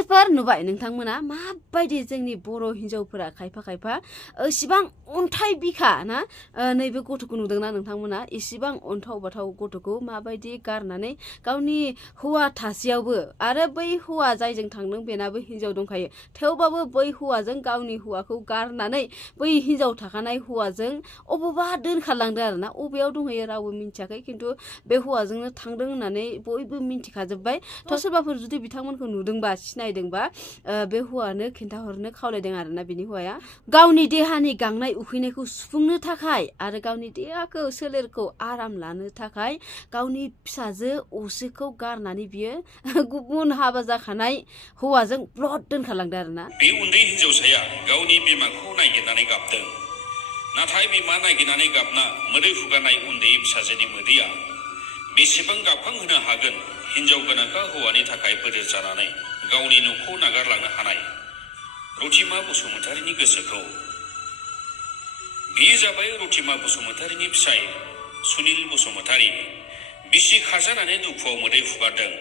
रायजोफोर नुबाय नोंथांमोना माबायदि जोंनि बर' हिन्जावफोरा खायफा इसिबां अन्थाइ बिखा ना नैबे गथ'खौ नुदोंना नोंथांमोना इसिबां अन्थाव बाथाव गथ'खौ माबायदि गारनानै गावनि हौवा थासेयावबो आरो बै हौवा जायजों थांदों बेनाबो हिन्जाव दंखायो थेवबाबो बै हौवाजों गावनि हौवाखौ गारनानै बै हिन्जाव थाखानाय हौवाजों अबावबा दोनखारलांदों आरोना अबेयाव दंहैयो रावबो मिन्थियाखै खिन्थु बे हौवाजोंनो थांदों होननानै बयबो मिन्थिखाजोब्बाय थ' सोरबाफोर जुदि बिथांमोनखौ नुदोंबा सिनायदोंबा बे हौवानो खिन्थाहरनो खावलायदों आरोना बिनि हौवाया गावनि देहानि गांनाय उखैनायखौ सुफुंनो थाखाय आरो गावनि देहाखौ सोलेरखौ आराम लानो थाखाय गावनि फिसाजो असेखौ गारनानै बियो गुबुन हाबा जाखानाय हौवाजों ब्लड दोनखारलांदों आरोना बे उन्दै हिन्जावसाया गावनि बिमाखौ नागिरनानै गाबदों नाथाय बिमा नागिरनानै गाबना मोदै हुगारनाय उन्दै फिसाजोनि मोदैया बेसेबां गाबखांहोनो हागोन हिन्जाव गोनांखा हौवानि थाखाय बोदोर जानानै गावनि न'खौ नागारलांनो हानाय रथिमा बसुमतारीनि गोसोखौ बियो जाबाय रथिमा बसुमतारीनि फिसाय सुनिल बसुमतारी बिसि खारजानानै दुखुआव मोदै हुगारदों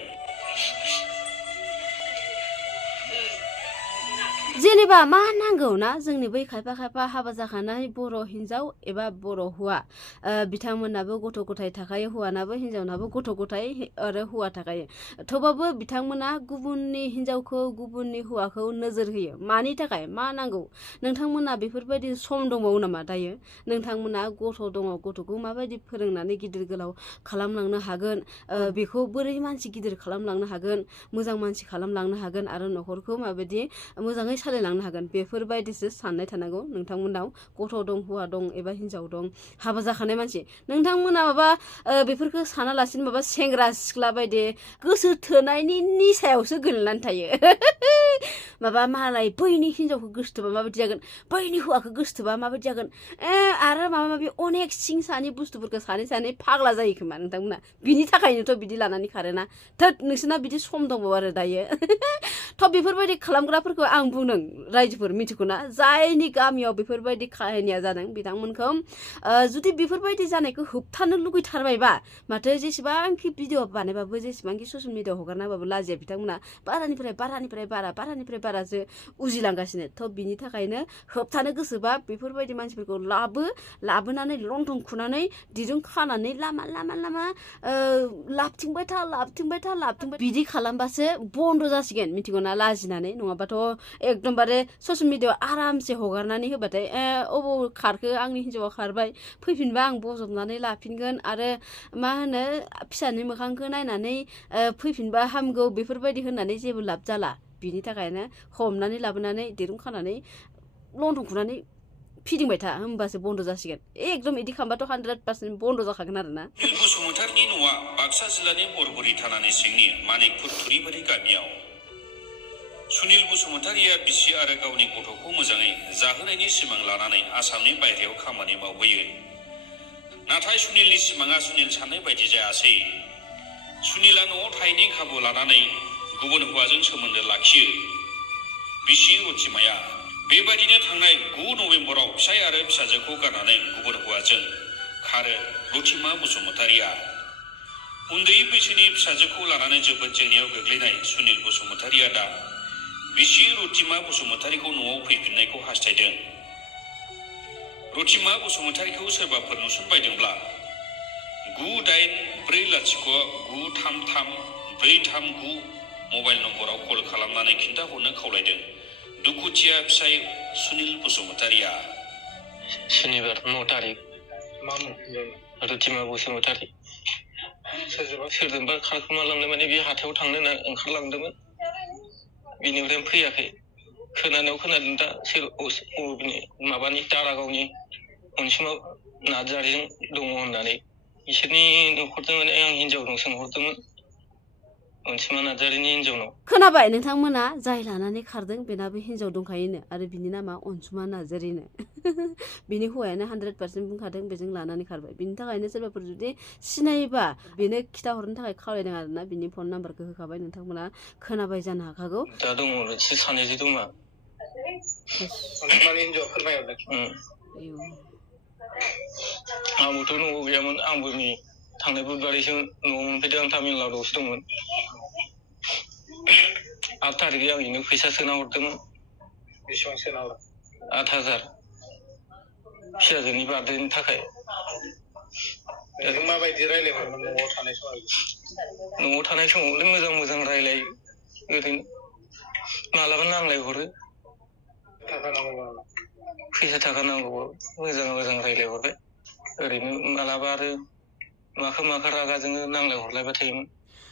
जेनेबा मा नांगौ ना जोंनि बै खायफा हाबा जाखानाय बर' हिन्जाव एबा बर' हौवा बिथांमोनाबो गथ' गथाय थाखायो हौवानाबो हिन्जावनाबो गथ' गथाय आरो हौवा थाखायो थेवबाबो बिथांमोना गुबुननि हिन्जावखौ गुबुननि हौवाखौ नोजोर होयो मानि थाखाय मा नांगौ नोंथांमोना बेफोरबायदि सम दंबावो नामा दायो नोंथांमोना गथ' दङ गथ'खौ माबायदि फोरोंनानै गिदिर गोलाव खालामलांनो हागोन बेखौ बोरै मानसि गिदिर खालामलांनो हागोन मोजां मानसि खालामलांनो हागोन आरो न'खरखौ माबायदि मोजाङै सालायलांनो हागोन बेफोरबायदिसो साननाय थानांगौ नोंथांमोनाव गथ' दं हौवा दं एबा हिन्जाव दं हाबा जाखानाय मानसि नोंथांमोना माबा बेफोरखौ सानालासिनो माबा सेंग्रा सिख्ला बायदि गोसो थोनायनि निसायावसो गोलैनानै थायो माबा मालाय बैनि हिन्जावखौ गोसोथोबा माबायदि जागोन बैनि हौवाखौ गोसोथोबा माबायदि जागोन आरो माबा माबि अनेक सिं सानि बुस्थुफोरखौ सानै फाग्ला जायो खोमा नोंथांमोना बिनि थाखायनोथ' बिदि लानानै खारोना थोद नोंसोरना बिदि सम दंबावो आरो दायो थ' बेफोरबायदि खालामग्राफोरखौ आं बुंदों रायजोफोर मिथिगौना जायनि गामियाव बेफोरबायदि काहिनिया जादों बिथांमोनखौ जुदि बेफोरबायदि जानायखौ होबथानो लुगैथारबायबा माथो जेसेबांखि भिडिअ बानायबाबो जेसेबांखि ससियेल मिडियाआव हगारनाबाबो लाजिया बिथांमोना बारानिफ्राय बारासो उजिलांगासिनो थ' बिनि थाखायनो होबथानो गोसोबा बेफोरबायदि मानसिफोरखौ लाबोनानै लंथं खुनानै दिरुं खानानै लामा लाबथिंबाय था बिदि खालामबासो बन्द' जासिगोन मिथिगौना लाजिनानै नङाबाथ' एकदमबारे ससियेल मिडियाआव आरामसे हगारनानै होबाथाय अबाव खारखो आंनि हिन्जावा खारबाय फैफिनबा आं बजबनानै लाफिनगोन आरो मा होनो फिसानि मोखांखौ नायनानै फैफिनबा हामगौ बेफोरबायदि होननानै जेबो लाब जाला बिनि थाखायनो हमनानै लाबोनानै दिरुं खानानै लंथं खुनानै फिदिंबाय था होमबासो बन्द' जासिगोन एकदम इदि खालामबाथ' 100% बन्द' जाखागोन आरोना बसुमतारीनि न'आ बाक्सा जिल्लानि बरगुरि थानानि सिंनि मानिकपुर थुरिबारि गामियाव सुनिल बसुमतारीया बिसि आरो गावनि गथ'खौ मोजाङै जाहोनायनि सिमां लानानै आसामनि बायहेरायाव खामानि मावबोयो नाथाय सुनिलनि सिमाङा सुनिल साननाय बायदि जायासै सुनिला न'आव थायैनि खाबु लानानै गुबुन हौवाजों सोमोन्दो लाखियो बिसि रथिमाया बेबायदिनो थांनाय 9 नभेम्बराव फिसाय आरो फिसाजोखौ गारनानै गुबुन हौवाजों खारो रथिमा बसुमतारीया उन्दै बैसोनि फिसाजोखौ लानानै जोबोद जेंनायाव गोग्लैनाय सुनिल बसुमतारीया दा बिसि रथिमा बसुमतारीखौ न'आव फैफिननायखौ हास्थायदों रथिमा बसुमतारीखौ सोरबाफोर नुसनबायदोंब्ला 9840933439 मबाइल नम्बराव कल खालामनानै खिन्थाहरनो खावलायदों दुखुथिया फिसाय सुनिल बसुमतारीया सुनिबार 9 तारिख रथिमा बसुमतारी सोरजोंबा खारखोमालांनो माने बे हाथायाव थांनो ओंखारलांदोंमोन बिनिफ्राय फैयाखै खोनानायाव खोनादों दा माबानि दारागावनि अनसुमा नार्जारिजों दङ होननानै बिसोरनि न'खरजों माने आं हिन्जावनाव सोंहरदोंमोन अनसुमा नार्जारिनि हिन्जावनाव खोनाबाय नोंथांमोना जाय लानानै खारदों बेनाबो हिन्जाव दंखायोनो आरो बिनि नामा अनसुमा नार्जारिनो बिनि हौवायानो 100% बुंखादों बेजों लानानै खारबाय बिनि थाखायनो सोरबाफोर जुदि सिनायोबा बेनो खिथाहरनो थाखाय खावलायदों आरोना बिनि फन नाम्बारखौ होखाबाय नोंथांमोना खोनाबाय जानो हाखागौ दा दङ सानैजों दङ अनसुमानि हिन्जाव फोरमायहरदों आंबोथ' न'आव गैयामोन आंबो नै थांनाय बुधबारैसो न'आव मोनफैदों आं तामिलनाडुआवसो दंमोन 8 थारिखै आं इनो फैसा सोना हरदोंमोन। बेसेबां सोना हरो? 8,000 फिसाजोनि बार्थडेनि थाखाय। नों माबायदि रायलायहरमोन न'आव थानाय समाव? न'आव थानाय समावलाय मोजां रायलायो ओरैनो मालाबा नांलायहरो। थाखा नांगौबा फैसा थाखा नांगौबा मोजां रायलायहरबाय। ओरैनो मालाबा आरो माखा रागा जोङो नांलायहरलायबाय थायोमोन।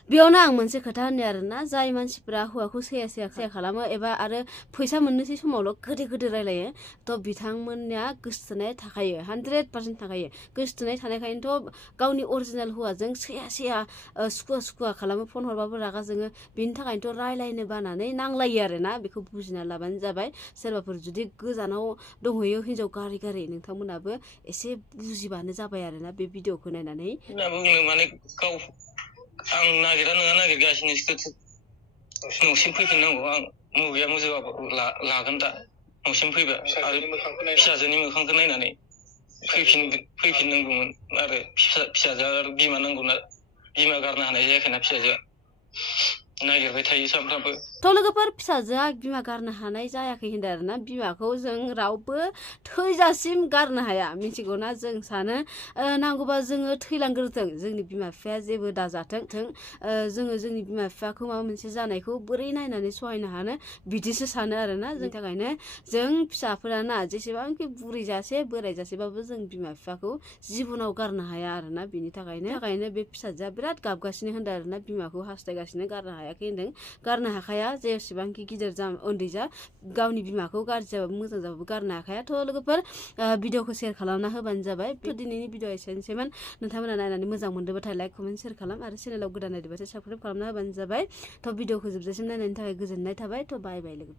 बेयावनो आं मोनसे खोथा होनो आरोना, जाय मानसिफ्रा हौवाखौ सैया खालामो एबा आरो फैसा मोननोसै समावल' गोदो रायलायो, थ' बिथांमोननिया गोसोथोनाय थाखायो, 100% थाखायो। गोसोथोनाय थानायखायनोथ' गावनि अरिजिनेल हौवाजों सैया सुखुवा खालामो, फन हरबाबो रागा जोङो। बिनि थाखायनोथ' रायलायनो बानानै नांलायो आरोना, बेखौ बुजिना लाबानो जाबाय। सोरबाफोर जुदि गोजानाव दंहैयो हिनजाव गारि नोंथांमोनाबो एसे बुजिबानो जाबाय आरोना बे भिडिअखौ नायनानै। बुंनो माने गाव आं नागिरा नङा नागिरगासिनोसो न'सिम फैफिननांगौ। आं मुगैया मुजोबाबो लागोन दा न'सिम फैबा आरो फिसाजोनि मोखांखौ नायनानै फैफिननांगौमोन आरो फिसाजोआ आरो बिमा नांगौना, बिमा गारनो हानाय जायाखैना फिसाजोआ नागिरबाय थायो सानफ्रामबो। थ' लोगोफोर, फिसाजोआ बिमा गारनो हानाय जायाखै होनदों आरोना। बिमाखौ जों रावबो थैजासिम गारनो हाया, मिथिगौना? जों सानो नांगौबा जोङो थैलांग्रोथों, जोंनि बिमा बिफाया जेबो दाजाथों, जोङो जोंनि बिमा बिफाखौ माबा मोनसे जानायखौ बोरै नायनानै सहायनो हानो, बिदिसो सानो आरोना। जोंनि थाखायनो जों फिसाफोराना जेसेबांखि बुरैजासे बोरायजासेबाबो जों बिमा बिफाखौ जिबनाव गारनो हाया आरोना। बिनि थाखायनो बे फिसाजोआ बिराद गाबगासिनो होनदों आरोना, बिमाखौ हास्थायगासिनो, गारनो हायाखै होनदों। गारनो हाखाया, जेसेबांखि गिदिर जा उन्दै जा, गावनि बिमाखौ गाज्रि जाबाबो मोजां जाबाबो गारनो हाखाया। थ' लोगोफोर, भिडिअखौ शेयार खालामना होबानो जाबाय। दिनैनि भिडिअ एसेनोसैमोन। नोंथांमोना नायनानै मोजां मोनदोंबाथाय लाइक, कमेन्ट, शेयार खालाम आरो चेनेलाव गोदान नायदोंबाथाय साबस्क्राइब खालामना होबानो जाबाय। थ' भिडिअखौ जोबजासिम नायनायनि थाखाय गोजोननाय थाबाय। थ' बाय लोगोफोर।